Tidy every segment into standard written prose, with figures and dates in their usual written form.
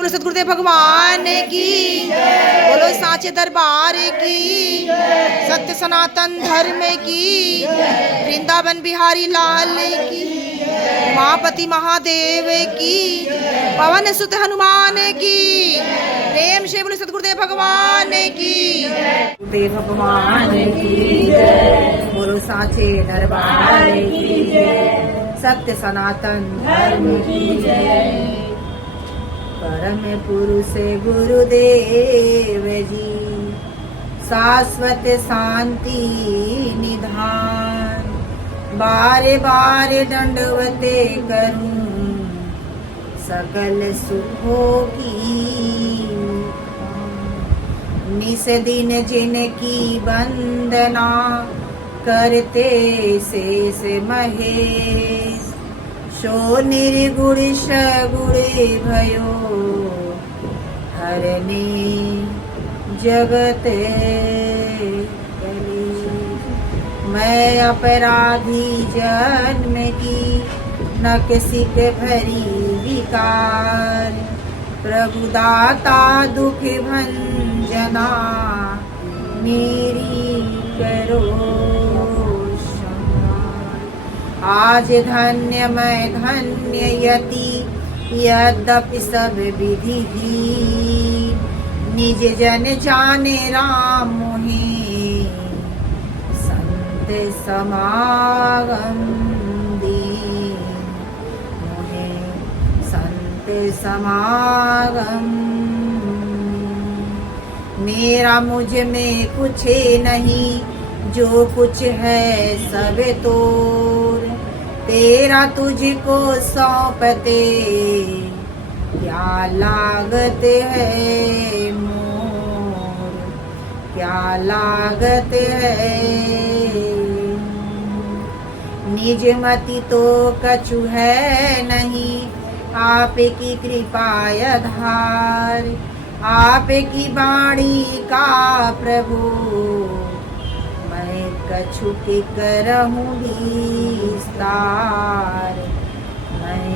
बोलो सतगुरुदेव भगवान की, बोलो साचे दरबार की, सत्य सनातन धर्म की, वृंदावन बिहारी लाल की, उमापति महादेव की, पवन सुत हनुमान की, प्रेम से बोलो सतगुरुदेव भगवान की, देव भगवान की, बोलो साचे दरबार की, सत्य सनातन धर्म की जय। परम पुरुष गुरुदेव जी, शाश्वत शांति निधान, बारे बारे दंडवते करूं सकल सुखों की। निस दिन जिनकी वंदना करते शेष महेश, सो निर्गुण सगुण भयो हरने जगत कलेश। मैं अपराधी जन्म की, न किसी के भरी विकार, प्रभु दाता दुख भंजना मेरी करो। आज धन्य मैं धन्य यति, यद्यपि सब विधि ही, निज जन जाने राम मोहि, संत समागम दीन मोहि, संत समागम। मेरा मुझ में कुछ नहीं, जो कुछ है सब तोर, तेरा तुझको सौंपते क्या लागत है मोर, क्या लागत है। निज मति तो कछु है नहीं, आप की कृपा आधार, आप की वाणी का प्रभु, मैं कछु के करहूँ विस्तार, मैं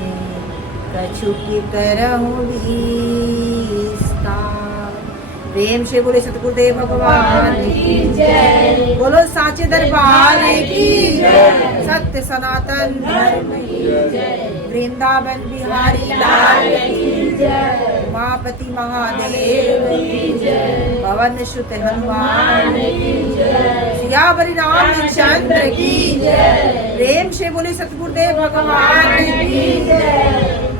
कछु के करहूँ विस्तार। प्रेम से बोले सतगुरुदेव भगवान की जय, बोलो साचे दरबार की जय, सत्य सनातन धर्म की जय, वृंदावन बिहारी लाल की जय, उमापति महादेव की जय, पवन सुत हनुमान की जय, सियावरी रामचंद्र की जय। प्रेम से बोले सतगुरुदेव भगवान की जय।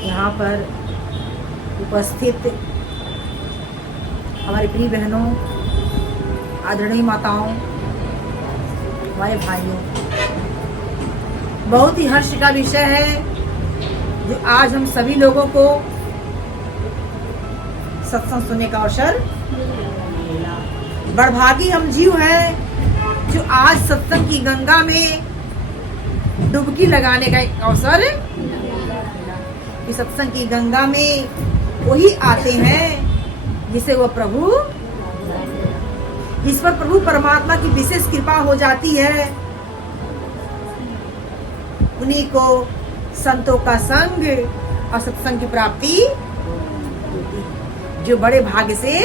यहाँ पर उपस्थित हमारे प्रिय बहनों, आदरणीय माताओं, हमारे भाइयों, बहुत ही हर्ष का विषय है जो आज हम सभी लोगों को सत्संग सुनने का अवसर मिला। बड़भागी हम जीव हैं जो आज सत्संग की गंगा में डुबकी लगाने का एक अवसर। इस सत्संग की गंगा में वही आते हैं जिसे वह प्रभु, जिस पर प्रभु परमात्मा की विशेष कृपा हो जाती है, उन्हीं को संतों का संग और सत्संग की प्राप्ति होती है। जो बड़े भाग्य से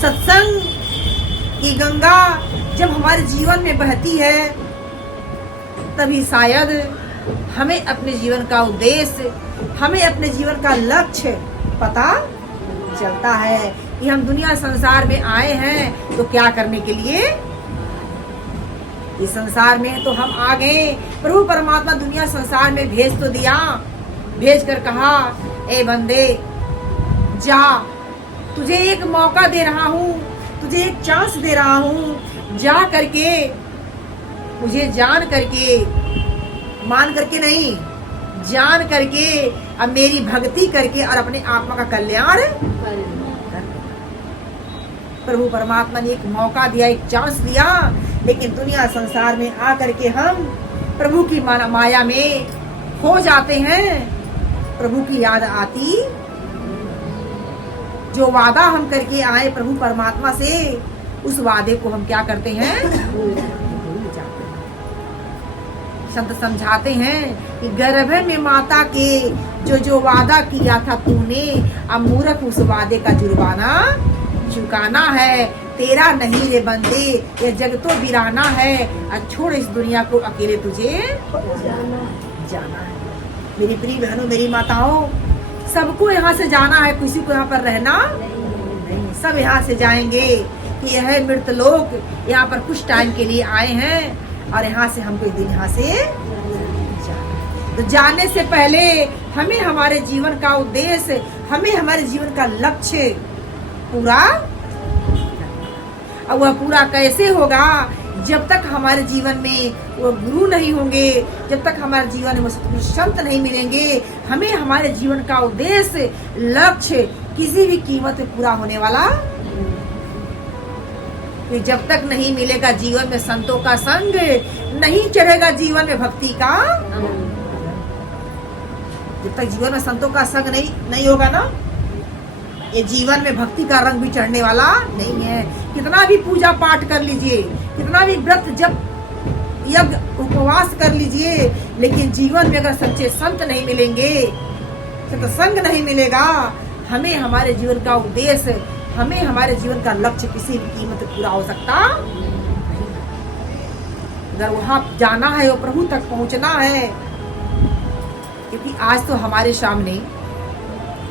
सत्संग की गंगा जब हमारे जीवन में बहती है, तभी शायद हमें अपने जीवन का उद्देश्य, हमें अपने जीवन का लक्ष्य पता चलता है कि हम दुनिया संसार में आए हैं तो क्या करने के लिए। इस संसार में तो हम आ गए, प्रभु परमात्मा दुनिया संसार में भेज तो दिया, भेज कर कहा, ए बंदे जा, तुझे एक मौका दे रहा हूँ, तुझे एक चांस दे रहा हूँ, जा करके मुझे जान करके, मान करके नहीं, जान करके अब मेरी भक्ति करके और अपने आत्मा का कल्याण कर। प्रभु परमात्मा ने एक मौका दिया, एक चांस दिया, लेकिन दुनिया संसार में आकर के हम प्रभु की माया में खो जाते हैं। प्रभु की याद आती, जो वादा हम करके आए प्रभु परमात्मा से, उस वादे को हम क्या करते हैं, भूल जाते हैं। संत समझाते हैं कि गर्भ में माता के जो वादा किया था तूने, अब मूर्ख उस वादे का जुर्माना चुकाना है। तेरा नहीं रे बंदे, ये जग तो बिराना है, और छोड़ इस दुनिया को अकेले तुझे जाना है। मेरी प्रिय बहनों, मेरी माताओं, सबको यहाँ से जाना है, किसी को यहाँ पर रहना नहीं। सब यहाँ से जाएंगे कि यह मृत लोग यहाँ पर कुछ टाइम के लिए आए हैं और यहाँ से हमको एक दिन यहाँ से जाना। तो जाने से पहले हमें हमारे जीवन का उद्देश्य, हमें हमारे जीवन का लक्ष्य पूरा, और वह पूरा कैसे होगा, जब तक हमारे जीवन में वो गुरु नहीं होंगे, जब तक हमारे जीवन में सतपुरुष संत नहीं मिलेंगे, हमें हमारे जीवन का उद्देश्य, लक्ष्य किसी भी कीमत पे पूरा होने वाला। कि जब तक नहीं मिलेगा जीवन में संतों का संग, नहीं चढ़ेगा जीवन में भक्ति का। जब तक जीवन में संतों का संग नहीं होगा ना, ये जीवन में भक्ति का रंग भी चढ़ने वाला नहीं है। कितना भी पूजा पाठ कर लीजिए, कितना भी व्रत जब यज्ञ उपवास कर लीजिए, लेकिन जीवन में अगर सच्चे संत नहीं मिलेंगे, सत्संग नहीं मिलेगा, हमें हमारे जीवन का उद्देश्य, हमें हमारे जीवन का लक्ष्य किसी भी कीमत पे पूरा हो सकता नहीं। अगर वहां जाना है, वो प्रभु तक पहुंचना है, क्योंकि आज तो हमारे सामने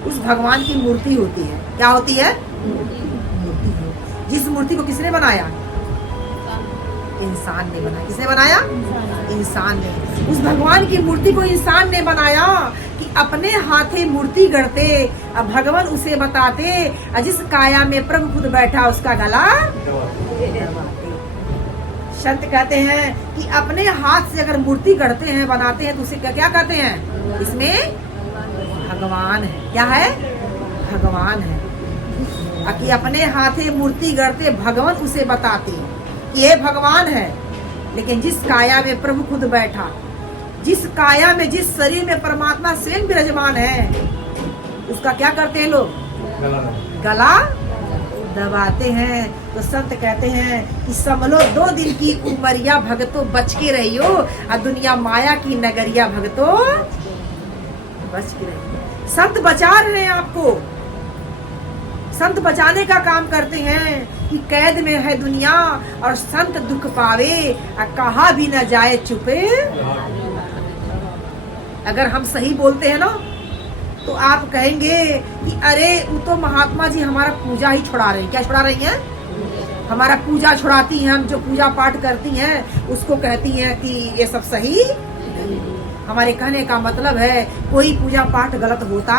उस भगवान की मूर्ति होती है। क्या होती है? मूर्ति है। जिस मूर्ति को किसने बनाया? इंसान ने बनाया। किसने बनाया? इंसान ने। उस भगवान की मूर्ति को इंसान ने बनाया कि अपने हाथे मूर्ति गढ़ते, अब भगवान उसे बताते, जिस काया में प्रभु खुद बैठा उसका गला दबाते। संत कहते हैं कि अपने हाथ से अगर मूर्ति गढ़ते हैं, बनाते हैं, तो उसे क्या कहते हैं? इसमें भगवान है। क्या है? भगवान है। कि अपने हाथे मूर्ति गढ़ते, भगवान उसे बताते कि ये भगवान है। लेकिन जिस काया में प्रभु खुद बैठा, जिस काया में, जिस शरीर में परमात्मा स्वयं विराजमान है, उसका क्या करते हैं लोग? गला दबाते हैं। तो संत कहते हैं कि समलो 2 दिन की उमरिया, भगतो बच के रहियो, और दुनिया माया की नगरिया, भगतो बच के रहियो। संत बचा रहे हैं आपको, संत बचाने का काम करते हैं कि कैद में है दुनिया और संत दुख पावे, कहा भी न जाए चुपे। अगर हम सही बोलते हैं ना, तो आप कहेंगे कि अरे वो तो महात्मा जी हमारा पूजा ही छुड़ा रही। क्या छुड़ा रही हैं? हमारा पूजा छुड़ाती हैं। हम जो पूजा पाठ करती हैं उसको कहती हैं कि ये सब सही। हमारे कहने का मतलब है कोई पूजा पाठ गलत होता।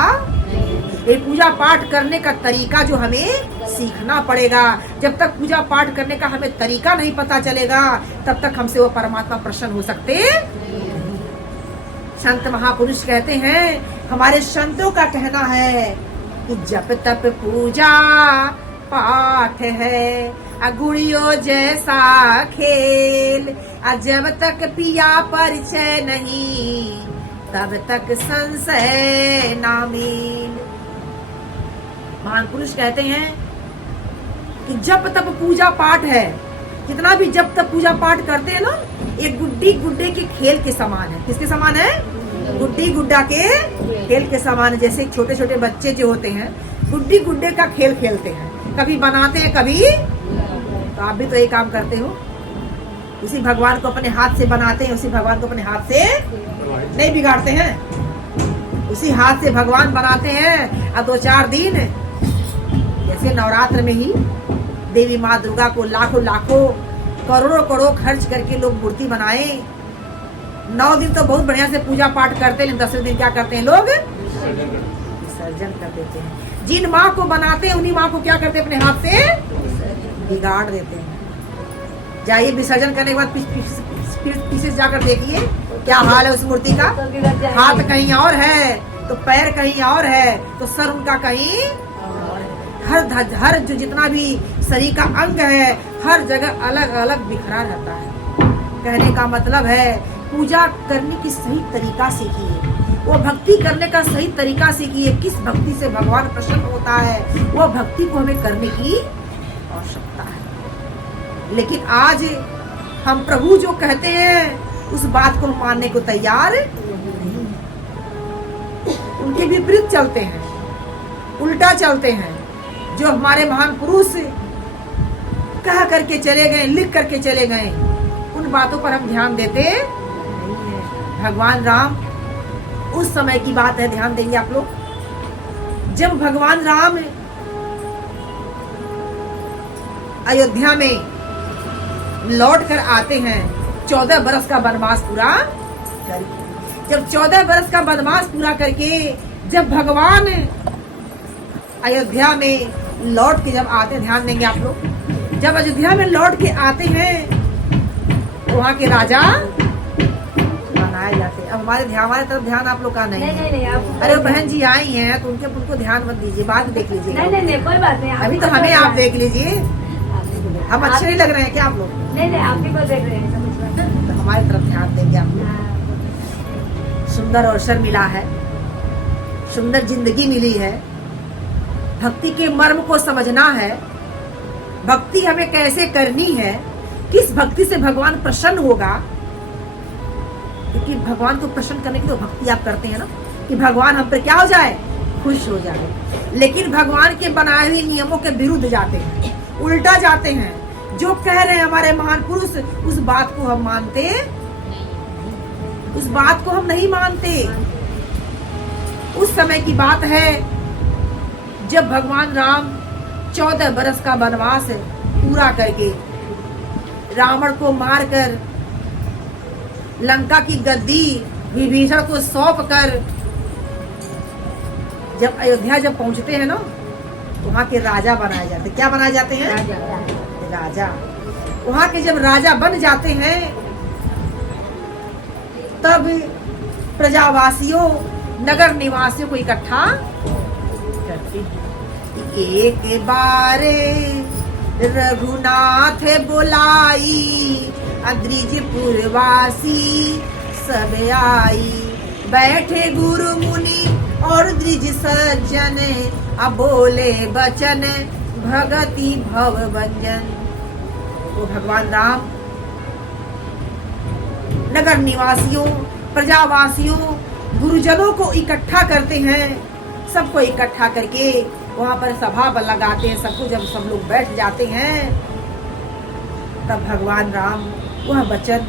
ये पूजा पाठ करने का तरीका जो हमें सीखना पड़ेगा। जब तक पूजा पाठ करने का हमें तरीका नहीं पता चलेगा, तब तक हमसे वो परमात्मा प्रसन्न हो सकते। संत महापुरुष कहते हैं, हमारे संतों का कहना है कि जब तक पूजा पाठ है, गुड़ियों जैसा खेल, जब तक पिया परिचय नहीं, तब तक संशय ना मिल। महान पुरुष कहते हैं कि जब तक पूजा पाठ है, जितना भी जब तक पूजा पाठ करते हैं ना, एक गुड्डी गुड्डे के खेल के समान है। किसके समान है? गुड्डी गुड्डा के खेल के समान है। जैसे छोटे छोटे बच्चे जो होते हैं, गुड्डी गुड्डे का खेल खेलते हैं, कभी बनाते हैं, कभी, तो आप भी तो यही काम करते हो। उसी भगवान को अपने हाथ से बनाते हैं, उसी भगवान को अपने हाथ से नहीं बिगाड़ते हैं, उसी हाथ से भगवान बनाते हैं। और 2-4 दिन जैसे नवरात्र में ही देवी माँ दुर्गा को लाखों लाखों करोड़ों करोड़ खर्च करके लोग मूर्ति बनाए। 9 दिन तो बहुत बढ़िया से पूजा पाठ करते हैं, लेकिन 10वें दिन क्या करते हैं लोग? विसर्जन कर देते हैं। जिन माँ को बनाते हैं उन्हीं माँ को क्या करते हैं? अपने हाथ से बिगाड़ देते हैं। जाइए विसर्जन करने के बाद पीछे जाकर देखिए क्या हाल है उस मूर्ति का। हाथ कहीं और है, तो पैर कहीं और है, तो सर उनका कहीं और है। हर जो जितना भी शरीर का अंग है हर जगह अलग अलग बिखरा रहता है। कहने का मतलब है पूजा करने की सही तरीका सीखिए, वो भक्ति करने का सही तरीका सीखिए। किस भक्ति से भगवान प्रसन्न होता है वो भक्ति को हमें करने की आवश्यकता है। लेकिन आज हम प्रभु जो कहते हैं उस बात को मानने को तैयार नहीं, उनके विपरीत चलते हैं, उल्टा चलते हैं। जो हमारे महान पुरुष कह करके चले गए, लिख करके चले गए, उन बातों पर हम ध्यान देते नहीं हैं। भगवान राम उस समय की बात है, ध्यान देंगे आप लोग, जब भगवान राम अयोध्या में लौट कर आते हैं 14 बरस का वनवास पूरा करके। जब 14 बरस का वनवास पूरा करके जब भगवान अयोध्या में लौट के जब आते, ध्यान देंगे आप लोग, जब अयोध्या में लौट के आते हैं वहाँ के राजा बनाए जाते हैं। अब हमारे तरफ ध्यान आप लोग का नहीं है। अरे बहन जी आई हैं तो उनको ध्यान मत दीजिए, बाद में देख लीजिए। नहीं कोई बात नहीं, अभी तो हमें आप देख लीजिए। हम अच्छे नहीं लग रहे हैं क्या आप लोग? नहीं आप भी को देख रहे हैं, तो हमारी तरफ ध्यान देंगे आप लोग। सुंदर अवसर मिला है, सुंदर जिंदगी मिली है, भक्ति के मर्म को समझना है, भक्ति हमें कैसे करनी है, किस भक्ति से भगवान प्रसन्न होगा। क्योंकि भगवान को प्रसन्न करने की तो भक्ति आप करते हैं ना, कि भगवान हम पर क्या हो जाए, खुश हो जाए। लेकिन भगवान के बनाए हुए नियमों के विरुद्ध जाते हैं, उल्टा जाते हैं। जो कह रहे हैं हमारे महान पुरुष उस बात को हम मानते, उस बात को हम नहीं मानते। उस समय की बात है जब भगवान राम 14 बरस का वनवास पूरा करके रावण को मारकर लंका की गद्दी विभीषण को सौंप कर जब अयोध्या जब पहुंचते हैं ना, वहाँ के राजा बनाए जाते। क्या बनाए जाते हैं? राजा। वहाँ के जब राजा बन जाते हैं तब प्रजावासियों, नगर निवासियों को इकट्ठा करते हैं। एक बारे रघुनाथ बुलाई, अद्रिजपुरवासी सब आई, बैठे गुरु मुनि और द्विज सज्जन, अब बोले बचन भगति भव भंजन। तो भगवान राम नगर निवासियों, प्रजावासियों, गुरुजनों को इकट्ठा करते हैं। सबको इकट्ठा करके वहाँ पर सभा लगाते हैं। सबको जब सब लोग बैठ जाते हैं तब भगवान राम वह वचन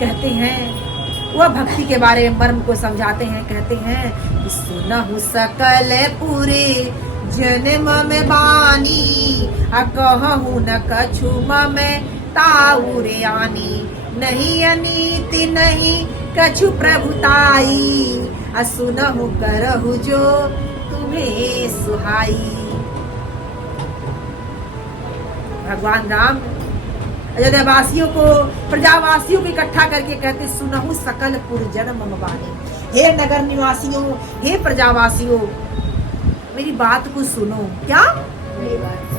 कहते हैं, वह भक्ति के बारे में मर्म को समझाते हैं। कहते हैं, सुनहु सकल पूरे जन्म में बानी, कहूँ न कछु मम ताउरे आनी, नहीं अनीति नहीं कछु प्रभुताई, सुनहु करहु जो तुम्हें सुहाई। भगवान राम अयोध्या वासियों को, प्रजावासियों को इकट्ठा करके कहते, सुनहु सकल पुरजन मम बानी। हे नगर निवासियों, हे प्रजावासियों, मेरी बात को सुनो। क्या?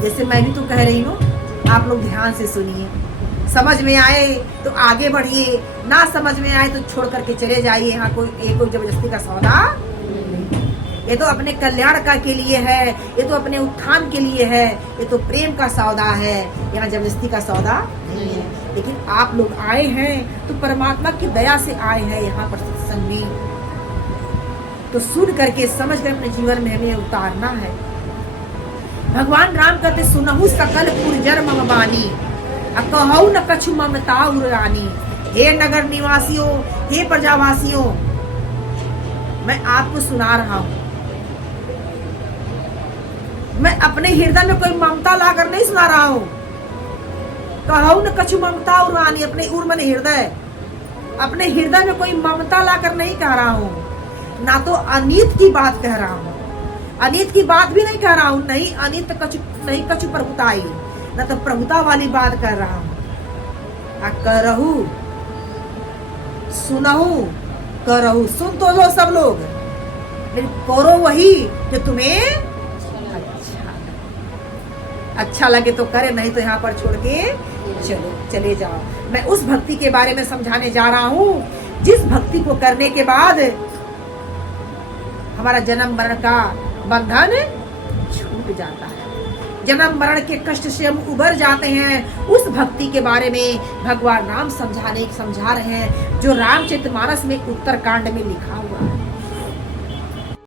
जैसे मैं भी तो कह रही हूँ, आप लोग ध्यान से सुनिए। समझ में आए तो आगे बढ़िए, ना समझ में आए तो छोड़ करके चले जाइए। यहाँ कोई जबरदस्ती का सौदा, ये तो अपने कल्याण का के लिए है, ये तो अपने उत्थान के लिए है, ये तो प्रेम का सौदा है। यहाँ जबरदस्ती का सौदा नहीं है। लेकिन आप लोग आए हैं तो परमात्मा की दया से आए हैं यहाँ पर सत्संग में, तो सुन करके समझ कर अपने जीवन में हमें उतारना है। भगवान राम कहते, सुनहु सकल पुरजर मम बानी, कहूँ न कछु ममता उरानी। हे नगर निवासियों, हे प्रजावासियों, मैं आपको सुना रहा हूँ। मैं अपने हृदय में कोई ममता लाकर नहीं सुना रहा हूँ। कहूँ न कछु ममता उरानी, अपने उर मन हृदय, अपने हृदय में कोई ममता लाकर नहीं कह रहा हूँ। ना तो अनीत की बात कह रहा हूँ, अनीत की बात भी नहीं कह रहा हूँ। नहीं अनीत कछु, नहीं कछु प्रभुताई, न तो प्रभुता वाली बात कर रहा हूँ। करहु सुनहु करहु, सुन तो लो सब लोग, लेकिन करो वही जो तुम्हें अच्छा। अच्छा लगे तो करे, नहीं तो यहाँ पर छोड़ के चले जाओ। मैं उस भक्ति के बारे में समझाने जा रहा हूँ जिस भक्ति को करने के बाद हमारा जन्म मरण का बंधन छूट जाता है, जन्म मरण के कष्ट से हम उबर जाते हैं। उस भक्ति के बारे में भगवान राम समझा रहे हैं, जो रामचरितमानस में उत्तरकांड में लिखा हुआ है।